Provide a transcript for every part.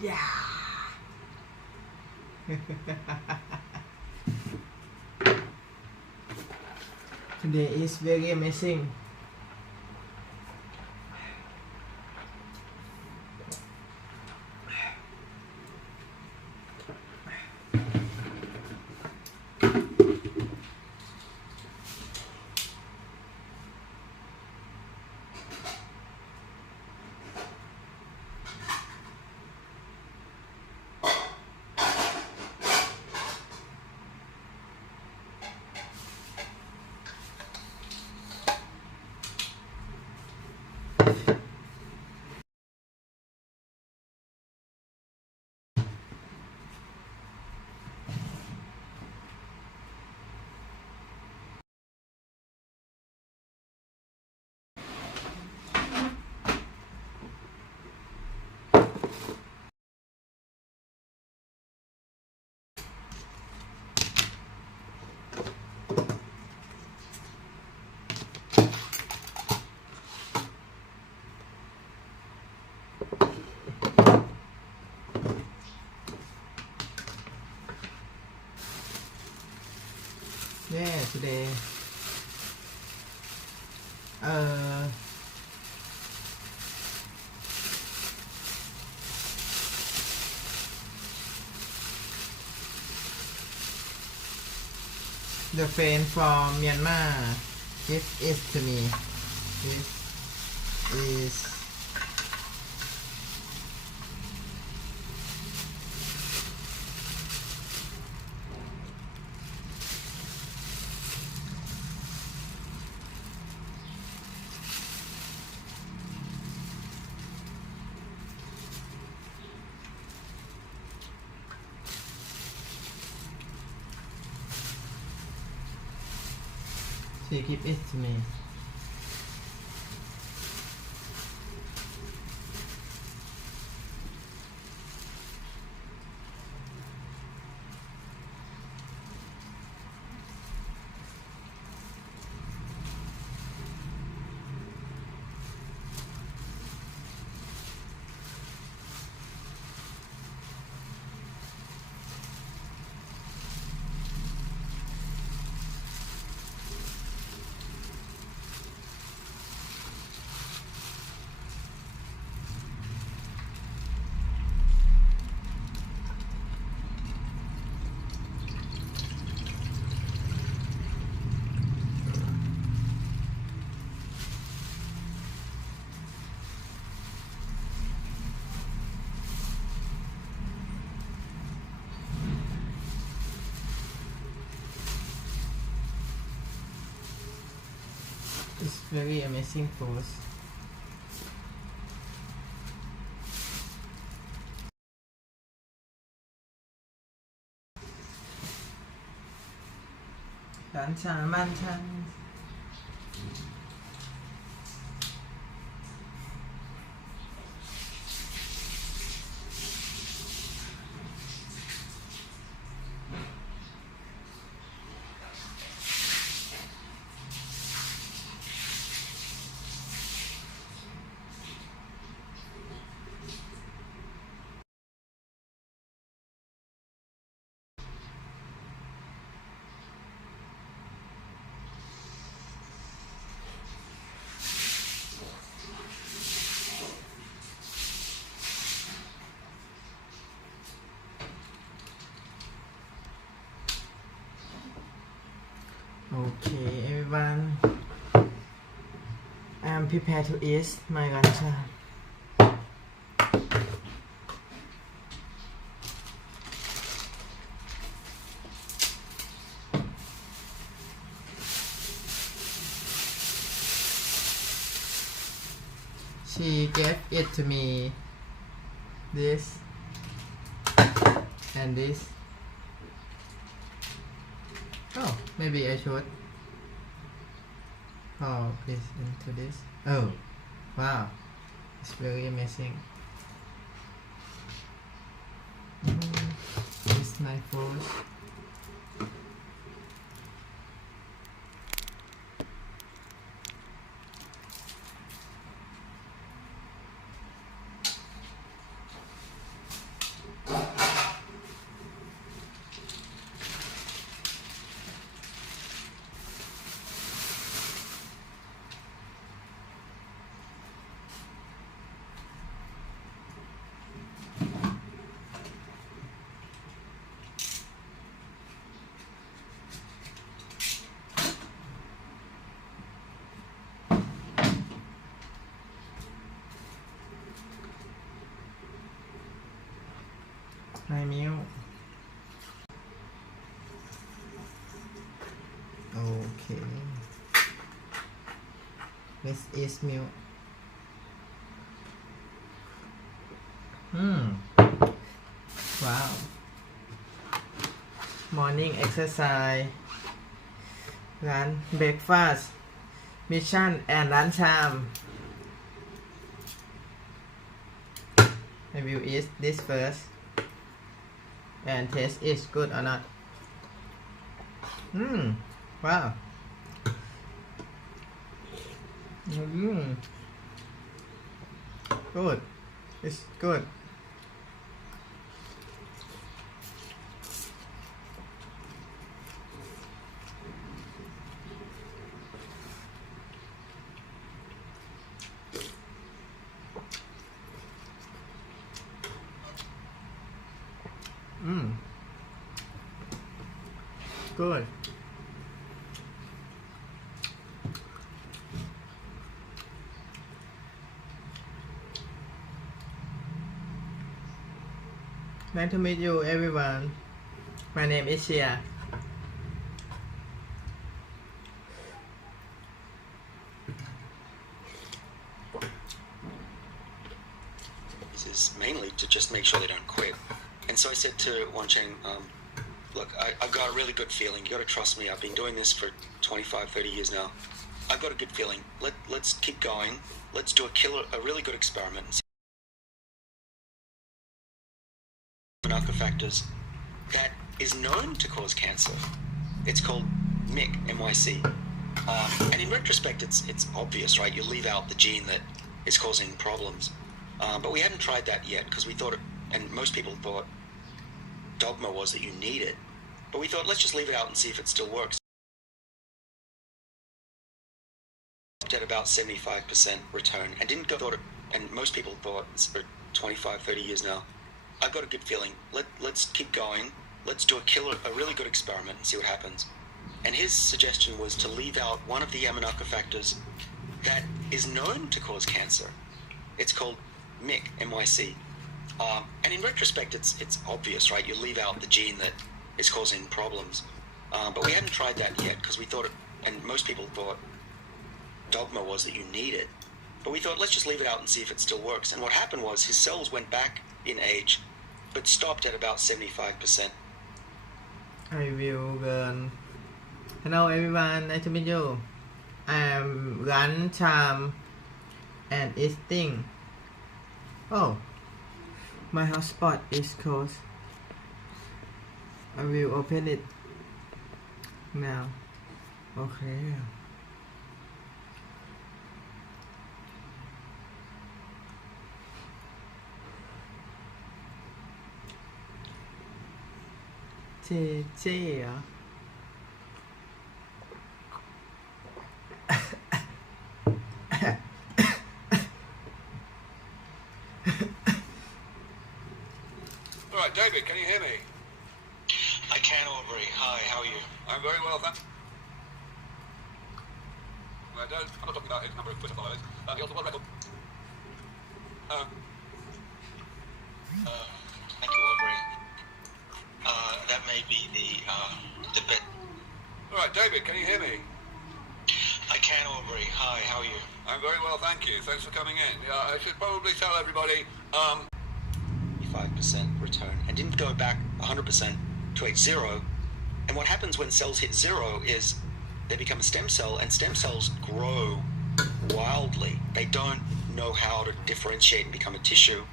Yeah. Today is very amazing. Yeah, today the friend from Myanmar give it to me. This is she give it to me. It's very amazing pose. 반찬. Okay, everyone. I'm prepared to eat my lunch. She gave it to me. This and this. Oh, maybe I should. Oh, please into this. Oh, wow, it's very amazing. It's my pose. my milk. Okay, this is milk. Wow. Morning exercise ร้าน breakfast mission and ร้านชาม I will eat this first and taste is good or not. Wow. Good. It's good. Good. Nice to meet you, everyone. My name is Shia. This is mainly to just make sure they don't quit. And so I said to Wancheng, look, I've got a really good feeling. You got to trust me. I've been doing this for 25, 30 years now. I've got a good feeling. Let's keep going. Let's do a really good experiment and see enough factors that is known to cause cancer. It's called MYC, M-Y-C. And in retrospect, it's obvious, right? You leave out the gene that is causing problems. But we hadn't tried that yet because we thought, and most people thought, dogma was that you need it. But we thought, let's just leave it out and see if it still works. At about 75% return, and didn't go, and most people thought, for 25, 30 years now, I've got a good feeling. Let's keep going. Let's do a really good experiment and see what happens. And his suggestion was to leave out one of the Yamanaka factors that is known to cause cancer. It's called MYC, M-Y-C. And in retrospect, it's obvious, right? You leave out the gene that is causing problems. But we hadn't tried that yet because we thought, and most people thought, dogma was that you need it. But we thought, let's just leave it out and see if it still works. And what happened was his cells went back in age, but stopped at about 75%. I will learn. Hello everyone, nice to meet you. I am Ran Cham and eating. Oh, my hotspot is closed. I will open it now. Okay. JJ เหรอ Alright, David, can you hear me? I can, Aubrey. Hi, how are you? I'm very well, thanks. I'm not talking about his number of Twitter followers. He also was record. Thank you, Aubrey. That may be the bit. Alright, David, can you hear me? I can, Aubrey. Hi, how are you? I'm very well, thank you. Thanks for coming in. Yeah, I should probably tell everybody, 5% return, and didn't go back 100% to age 0. And what happens when cells hit 0 is they become a stem cell, and stem cells grow wildly. They don't know how to differentiate and become a tissue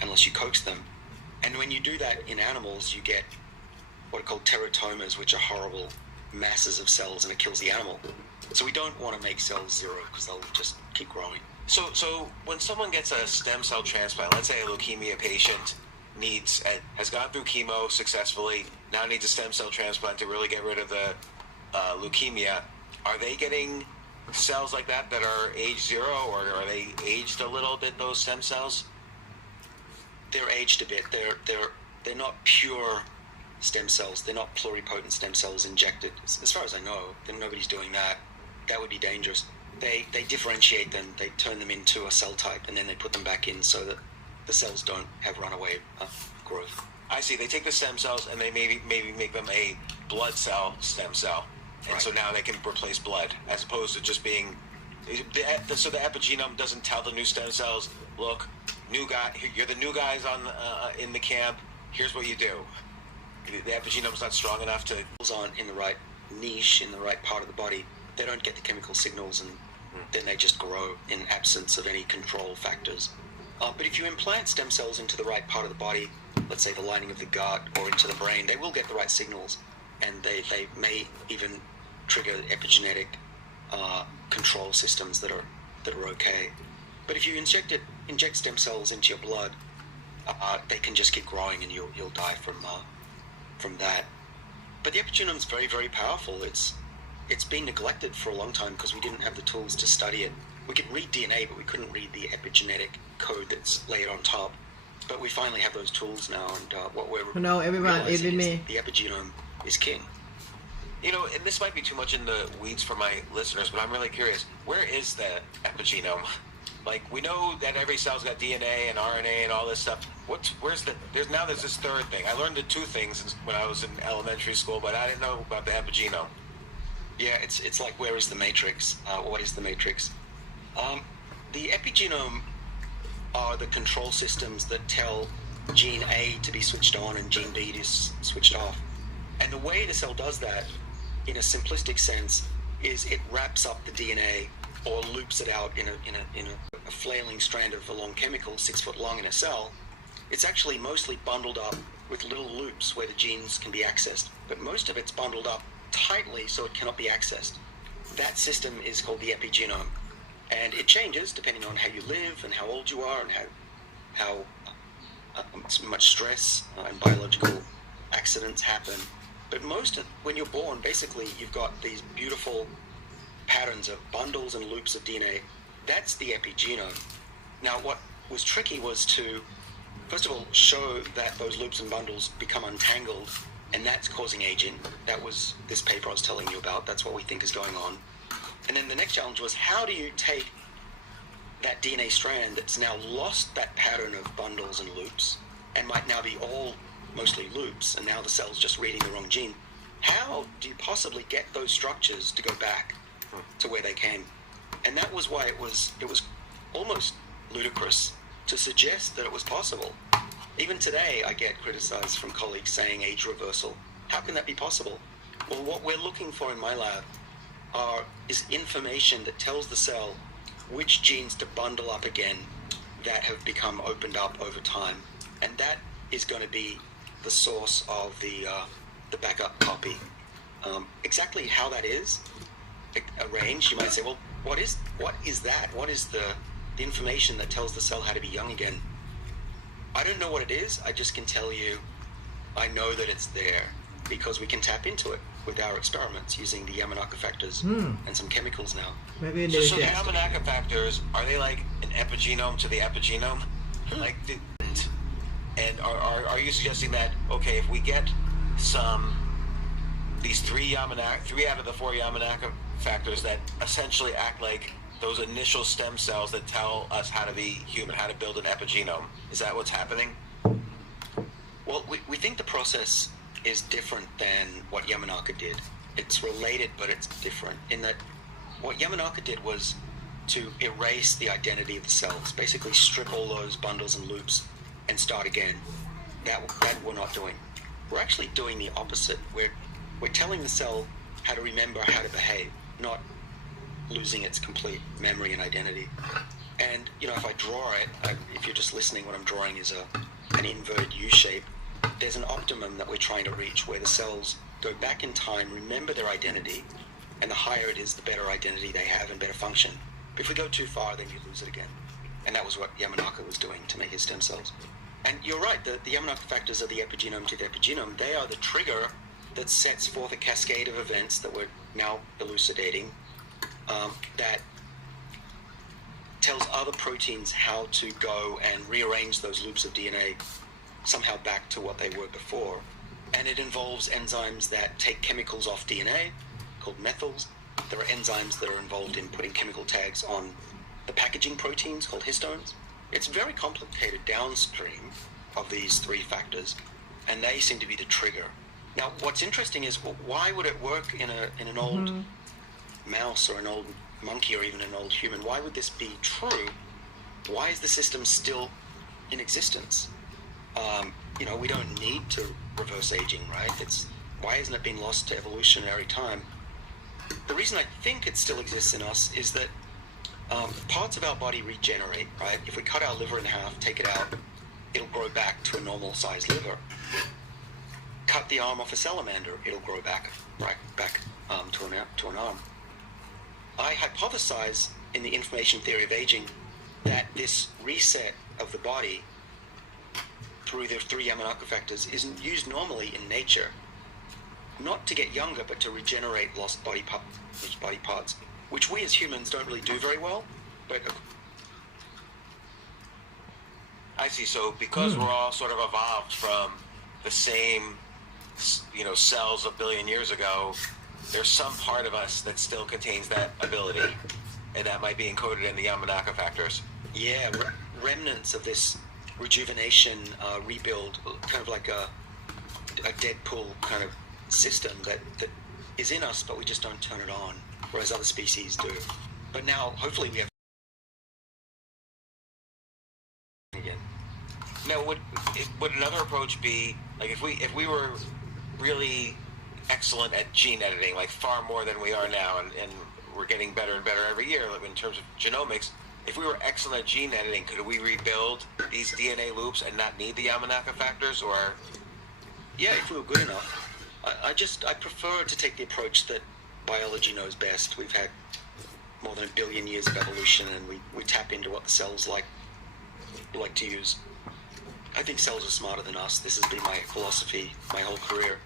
unless you coax them. And when you do that in animals, you get what are called teratomas, which are horrible masses of cells, and it kills the animal. So we don't want to make cells 0 because they'll just keep growing. So when someone gets a stem cell transplant, let's say a leukemia patient has gone through chemo successfully, now needs a stem cell transplant to really get rid of the leukemia, are they getting cells like that are age 0, or are they aged a little bit, those stem cells? They're aged a bit. They're not pure stem cells. They're not pluripotent stem cells injected. As far as I know, then nobody's doing that. That would be dangerous. They differentiate them. They turn them into a cell type, and then they put them back in so that the cells don't have runaway growth. I see. They take the stem cells and they maybe make them a blood cell stem cell, and so now they can replace blood, as opposed to just being. So the epigenome doesn't tell the new stem cells, look, new guy, you're the new guys on in the camp. Here's what you do. The epigenome's not strong enough to. Aren't in the right niche, in the right part of the body. They don't get the chemical signals, and then they just grow in absence of any control factors. But if you implant stem cells into the right part of the body, let's say the lining of the gut or into the brain, they will get the right signals, and they may even trigger epigenetic control systems that are okay. But if you inject stem cells into your blood, they can just keep growing, and you'll die from that. But the epigenome is very, very powerful. It's been neglected for a long time because we didn't have the tools to study it. We could read DNA, but we couldn't read the epigenetic code that's layered on top. But we finally have those tools now, and what we're Hello everyone, it's realizing with is me. the epigenome is king. You know, and this might be too much in the weeds for my listeners, but I'm really curious. Where is the epigenome? Like, we know that every cell's got DNA and RNA and all this stuff. There's this third thing. I learned the two things when I was in elementary school, but I didn't know about the epigenome. Yeah, it's like, where is the matrix? What is the matrix? The epigenome are the control systems that tell gene A to be switched on and gene B to switched off. And the way the cell does that, in a simplistic sense, is it wraps up the DNA or loops it out in a flailing strand of a long chemical 6 foot long in a cell. It's actually mostly bundled up with little loops where the genes can be accessed, but most of it's bundled up tightly so it cannot be accessed. That system is called the epigenome, and it changes depending on how you live and how old you are and how much stress and biological accidents happen. But when you're born, basically you've got these beautiful patterns of bundles and loops of DNA. That's the epigenome. Now, what was tricky was to, first of all, show that those loops and bundles become untangled, and that's causing aging. That was this paper I was telling you about. That's what we think is going on. And then the next challenge was, how do you take that DNA strand that's now lost that pattern of bundles and loops, and might now be all mostly loops, and now the cell's just reading the wrong gene? How do you possibly get those structures to go back to where they came? And that was why it was almost ludicrous to suggest that it was possible. Even today, I get criticized from colleagues saying age reversal. How can that be possible? Well, what we're looking for in my lab is information that tells the cell which genes to bundle up again that have become opened up over time. And that is going to be the source of the backup copy. Exactly how that is arranged, you might say, well, what is that? What is the information that tells the cell how to be young again? I don't know what it is. I just can tell you I know that it's there because we can tap into it with our experiments using the Yamanaka factors and some chemicals now. Maybe So the Yamanaka factors, are they like an epigenome to the epigenome? Like, and are you suggesting that, okay, if we get these three out of the 4 Yamanaka factors that essentially act like those initial stem cells that tell us how to be human, how to build an epigenome, is that what's happening? Well, we think the process is different than what Yamanaka did. It's related, but it's different in that what Yamanaka did was to erase the identity of the cells, basically strip all those bundles and loops and start again. That we're not doing. We're actually doing the opposite. We're telling the cell how to remember how to behave, not losing its complete memory and identity. And, if I draw it, if you're just listening, what I'm drawing is an inverted U shape. There's an optimum that we're trying to reach where the cells go back in time, remember their identity, and the higher it is, the better identity they have and better function. But if we go too far, then you lose it again. And that was what Yamanaka was doing to make his stem cells. And you're right, the Yamanaka factors are the epigenome to the epigenome. They are the trigger that sets forth a cascade of events that we're now elucidating that tells other proteins how to go and rearrange those loops of DNA somehow back to what they were before. And it involves enzymes that take chemicals off DNA, called methyls. There are enzymes that are involved in putting chemical tags on the packaging proteins, called histones. It's very complicated downstream of these three factors, and they seem to be the trigger. Now, what's interesting is, well, why would it work in an old mouse or an old monkey or even an old human? Why would this be true? Why is the system still in existence? We don't need to reverse aging, right? Why hasn't it been lost to evolutionary time? The reason I think it still exists in us is that parts of our body regenerate, right? If we cut our liver in half, take it out, it'll grow back to a normal sized liver. Cut the arm off a salamander, it'll grow back, right, back to an arm. I hypothesize in the information theory of aging that this reset of the body through the three Yamanaka factors isn't used normally in nature, not to get younger, but to regenerate lost body parts, which we as humans don't really do very well. But I see. So because we're all sort of evolved from the same, cells a billion years ago, there's some part of us that still contains that ability, and that might be encoded in the Yamanaka factors. Yeah, remnants of this rejuvenation, rebuild, kind of like a Deadpool kind of system that is in us, but we just don't turn it on, whereas other species do. But now, hopefully, we have again. Now, would another approach be, like, if we were really excellent at gene editing, like far more than we are now, and we're getting better and better every year in terms of genomics, if we were excellent at gene editing, could we rebuild these DNA loops and not need the Yamanaka factors, or? Yeah, if we were good enough. I prefer to take the approach that biology knows best. We've had more than 1 billion years of evolution, and we tap into what the cells like to use. I think cells are smarter than us. This has been my philosophy my whole career.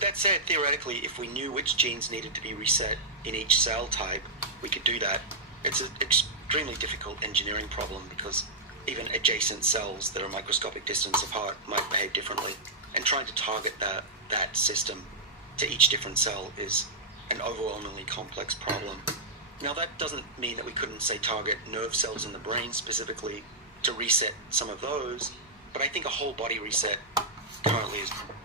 That said, theoretically, if we knew which genes needed to be reset in each cell type, we could do that. It's an extremely difficult engineering problem because even adjacent cells that are microscopic distance apart might behave differently. And trying to target that system to each different cell is an overwhelmingly complex problem. Now, that doesn't mean that we couldn't, say, target nerve cells in the brain specifically to reset some of those, but I think a whole body reset currently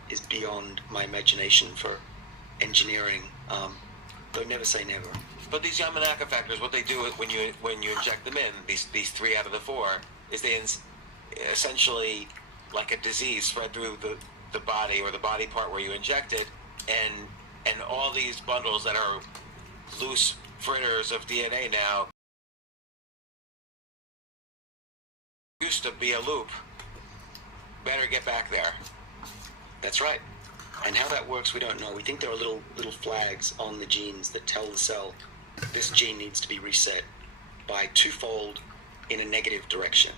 is beyond my imagination for engineering, though never say never. But these Yamanaka factors, what they do when you inject them in, these 3 out of the 4, is they essentially, like a disease, spread through the body or the body part where you inject it, and all these bundles that are loose fritters of DNA now used to be a loop. Better get back there. That's right. And how that works, we don't know. We think there are little flags on the genes that tell the cell this gene needs to be reset by 2-fold in a negative direction,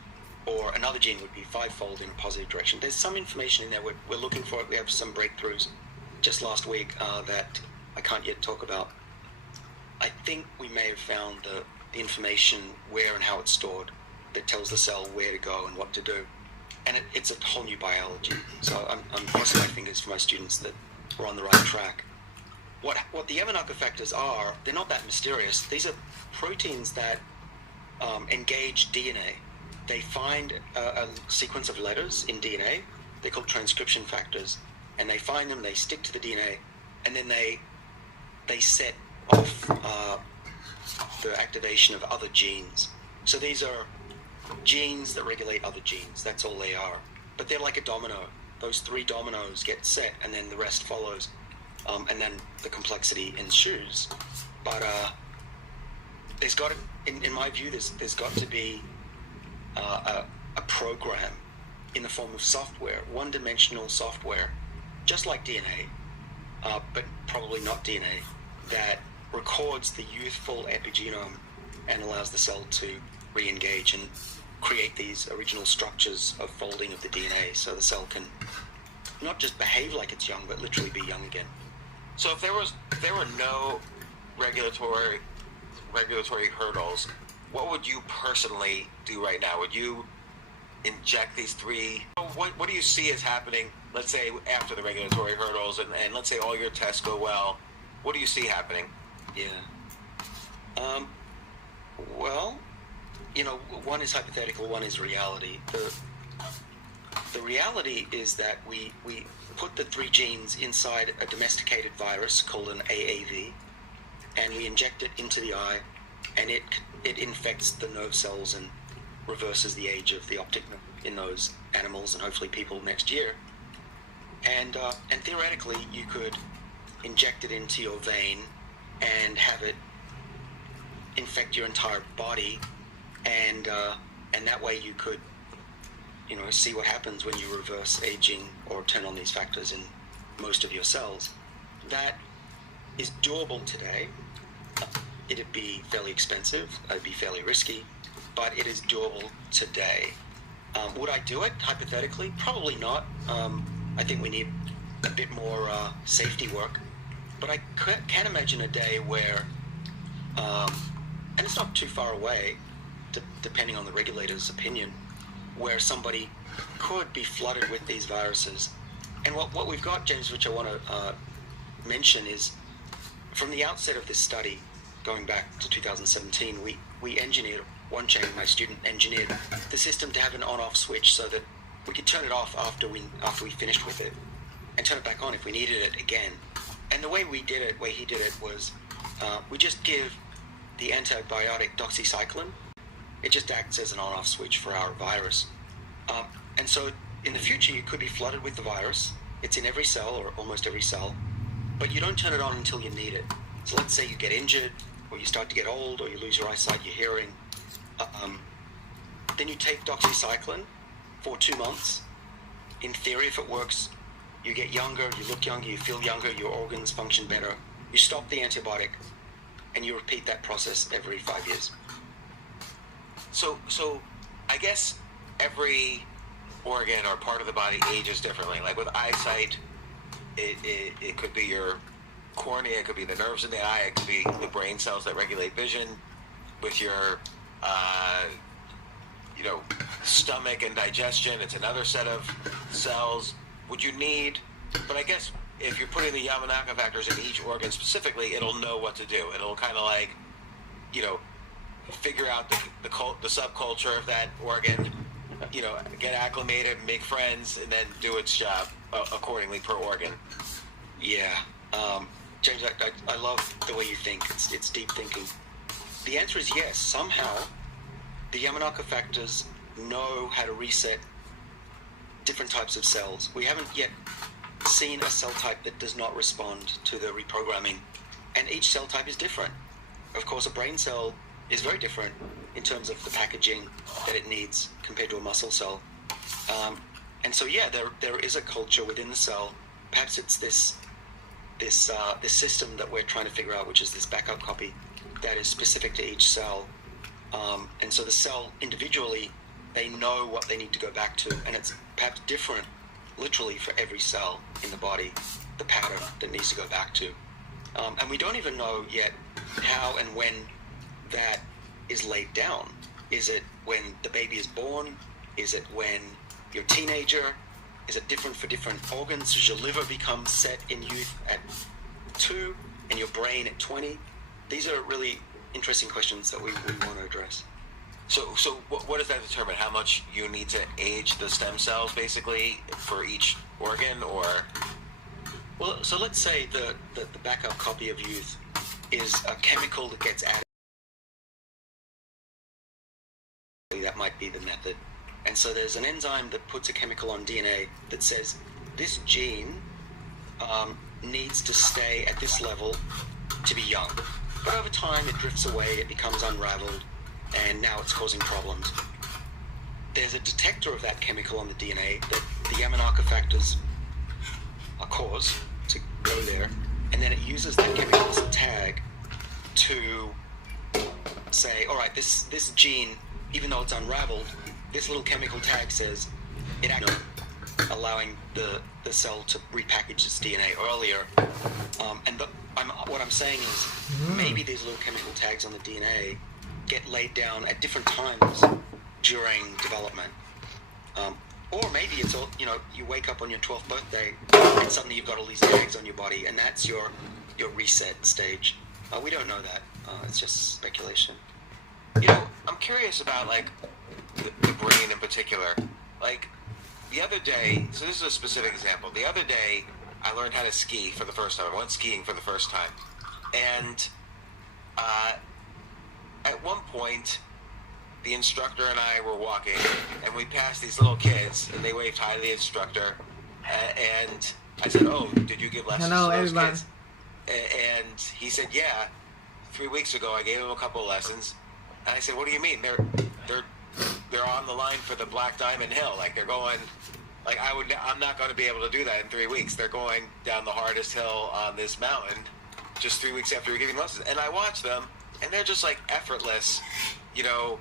or another gene would be 5-fold in a positive direction. There's some information in there. We're looking for it. We have some breakthroughs just last week that I can't yet talk about. I think we may have found the information where and how it's stored that tells the cell where to go and what to do. And it's a whole new biology. So I'm crossing my fingers for my students that we're on the right track. What the Yamanaka factors are, they're not that mysterious. These are proteins that engage DNA. They find a sequence of letters in DNA. They're called transcription factors. And they find them, they stick to the DNA, and then they set off the activation of other genes. So these are genes that regulate other genes. That's all they are. But they're like a domino. Those 3 dominoes get set, and then the rest follows. And then the complexity ensues. But there's got to, in my view, there's got to be a program in the form of software, one-dimensional software, just like DNA, but probably not DNA, that records the youthful epigenome and allows the cell to re-engage and create these original structures of folding of the DNA, so the cell can not just behave like it's young, but literally be young again. So if there were no regulatory hurdles, what would you personally do right now? Would you inject these 3? What do you see as happening, let's say, after the regulatory hurdles, and let's say all your tests go well? What do you see happening? Yeah. Well, one is hypothetical, one is reality. The reality is that we put the 3 genes inside a domesticated virus called an AAV, and we inject it into the eye, and it infects the nerve cells and reverses the age of the optic nerve in those animals and hopefully people next year. And theoretically, you could inject it into your vein and have it infect your entire body, and that way you could, see what happens when you reverse aging or turn on these factors in most of your cells. That is doable today. It'd be fairly expensive. It'd be fairly risky, but it is doable today. Would I do it hypothetically? Probably not. I think we need a bit more safety work, but I can imagine a day where, and it's not too far away, depending on the regulator's opinion, where somebody could be flooded with these viruses. And what we've got, James, which I want to mention, is from the outset of this study, going back to 2017, we engineered, my student engineered the system to have an on-off switch so that we could turn it off after we finished with it, and turn it back on if we needed it again. And the way he did it was we just give the antibiotic doxycycline. It just acts as an on-off switch for our virus. And so in the future, you could be flooded with the virus. It's in every cell, or almost every cell, but you don't turn it on until you need it. So let's say you get injured, or you start to get old, or you lose your eyesight, your hearing. Then you take doxycycline for 2 months. In theory, if it works, you get younger, you look younger, you feel younger, your organs function better. You stop the antibiotic, and you repeat that process every 5 years. So I guess every organ or part of the body ages differently. Like with eyesight, it could be your cornea, it could be the nerves in the eye, it could be the brain cells that regulate vision. With your stomach and digestion, it's another set of cells. Would you need, but I guess if you're putting the Yamanaka factors in each organ specifically, it'll know what to do. It'll kind of like, figure out the subculture of that organ, get acclimated, make friends, and then do its job accordingly per organ. Yeah. James, I love the way you think. It's deep thinking. The answer is yes. Somehow, the Yamanaka factors know how to reset different types of cells. We haven't yet seen a cell type that does not respond to the reprogramming, and each cell type is different. Of course, a brain cell is very different in terms of the packaging that it needs compared to a muscle cell. And so, yeah, there is a culture within the cell. Perhaps it's this system that we're trying to figure out, which is this backup copy that is specific to each cell. And so the cell individually, they know what they need to go back to, and it's perhaps different literally for every cell in the body, the pattern that needs to go back to. And we don't even know yet how and when that is laid down. Is it when the baby is born? Is it when you're a teenager? Is it different for different organs? Does your liver become set in youth at 2 and your brain at 20? These are really interesting questions that we want to address. So what does that determine? How much you need to age the stem cells, basically, for each organ, or? Well, so let's say the backup copy of youth is a chemical that gets added. That might be the method. And so there's an enzyme that puts a chemical on DNA that says this gene needs to stay at this level to be young. But over time it drifts away, it becomes unraveled, and now it's causing problems. There's a detector of that chemical on the DNA that the Yamanaka factors cause to go there, and then it uses that chemical as a tag to say, all right, this gene, even though it's unraveled, this little chemical tag says it acts, allowing the cell to repackage its DNA earlier. What I'm saying is maybe these little chemical tags on the DNA get laid down at different times during development. Or maybe it's all, you wake up on your 12th birthday and suddenly you've got all these tags on your body, and that's your reset stage. We don't know that. It's just speculation. I'm curious about like the brain in particular. Like the other day, so this is a specific example. The other day, I learned how to ski for the first time. I went skiing for the first time, and at one point, the instructor and I were walking, and we passed these little kids, and they waved hi to the instructor, and I said, "Oh, did you give lessons Hello, to those everyone. kids?" And he said, "Yeah. 3 weeks ago, I gave him a couple of lessons." And I said, "What do you mean? They're on the line for the Black Diamond Hill. Like they're going. Like I'm not going to be able to do that in 3 weeks. They're going down the hardest hill on this mountain, just 3 weeks after we giving lessons." And I watch them, and they're just like effortless. You know,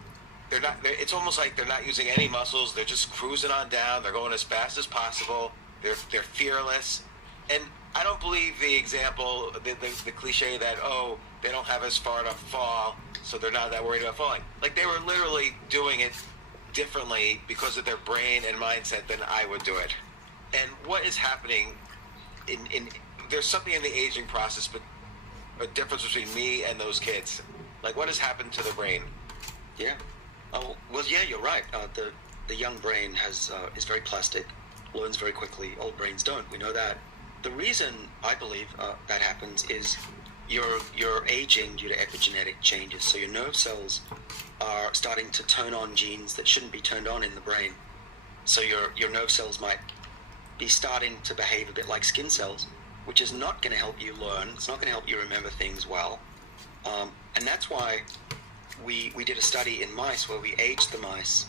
they're not. It's almost like they're not using any muscles. They're just cruising on down. They're going as fast as possible. They're fearless, and I don't believe the example, the cliche that, oh, they don't have as far to fall, so they're not that worried about falling. Like, they were literally doing it differently because of their brain and mindset than I would do it. And what is happening there's something in the aging process, but a difference between me and those kids. Like, what has happened to the brain? Yeah. Oh, well, yeah, you're right. The young brain is very plastic, learns very quickly. Old brains don't. We know that. The reason I believe that happens is you're aging due to epigenetic changes. So your nerve cells are starting to turn on genes that shouldn't be turned on in the brain. So your nerve cells might be starting to behave a bit like skin cells, which is not going to help you learn. It's not going to help you remember things well. And that's why we did a study in mice where we aged the mice,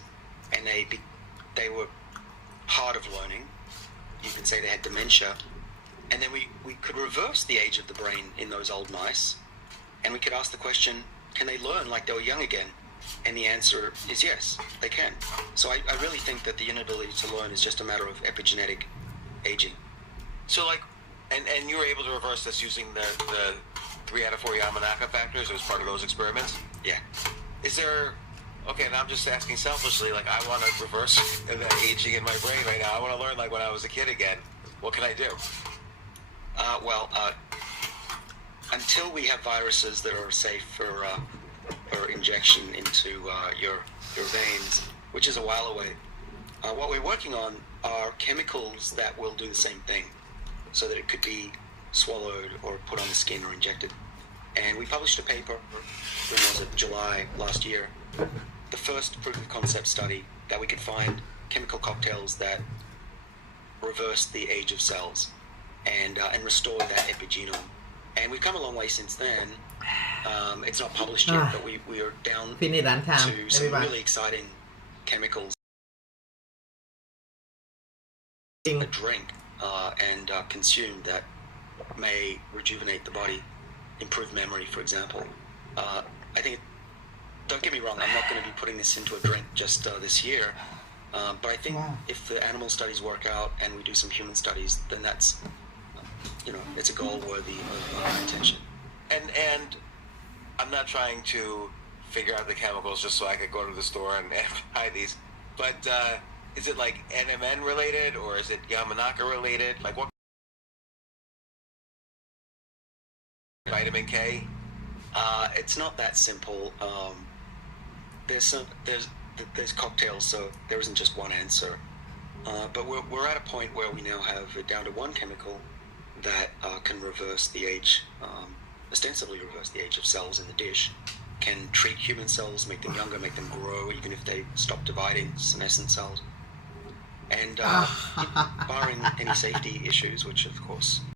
and they were hard of learning. You can say they had dementia. And then we could reverse the age of the brain in those old mice, and we could ask the question, can they learn like they were young again? And the answer is yes, they can. So I really think that the inability to learn is just a matter of epigenetic aging. So, like, and you were able to reverse this using the 3 out of 4 Yamanaka factors as part of those experiments? Yeah. Is there... Okay, and I'm just asking selfishly, like, I want to reverse the aging in my brain right now. I want to learn like when I was a kid again. What can I do? Until we have viruses that are safe for injection into your veins, which is a while away, what we're working on are chemicals that will do the same thing, so that it could be swallowed or put on the skin or injected. And we published a paper, when was it, July last year, the first proof of concept study that we could find chemical cocktails that reverse the age of cells and restore that epigenome. And we've come a long way since then. It's not published yet, but we are down Finish run time, to some everyone. really exciting chemicals. Ding. A drink and consume that may rejuvenate the body, improve memory, for example. I think, don't get me wrong, I'm not going to be putting this into a drink just this year, but I think if the animal studies work out and we do some human studies, then that's, it's a goal worthy of attention. And I'm not trying to figure out the chemicals just so I could go to the store and buy these, but is it like NMN related or is it Yamanaka related? Like what? Vitamin K? It's not that simple. There's cocktails, so there isn't just one answer. But we're at a point where we now have it down to one chemical that can reverse the age, ostensibly reverse the age of cells in the dish, can treat human cells, make them younger, make them grow, even if they stop dividing, senescent cells. And barring any safety issues, which of course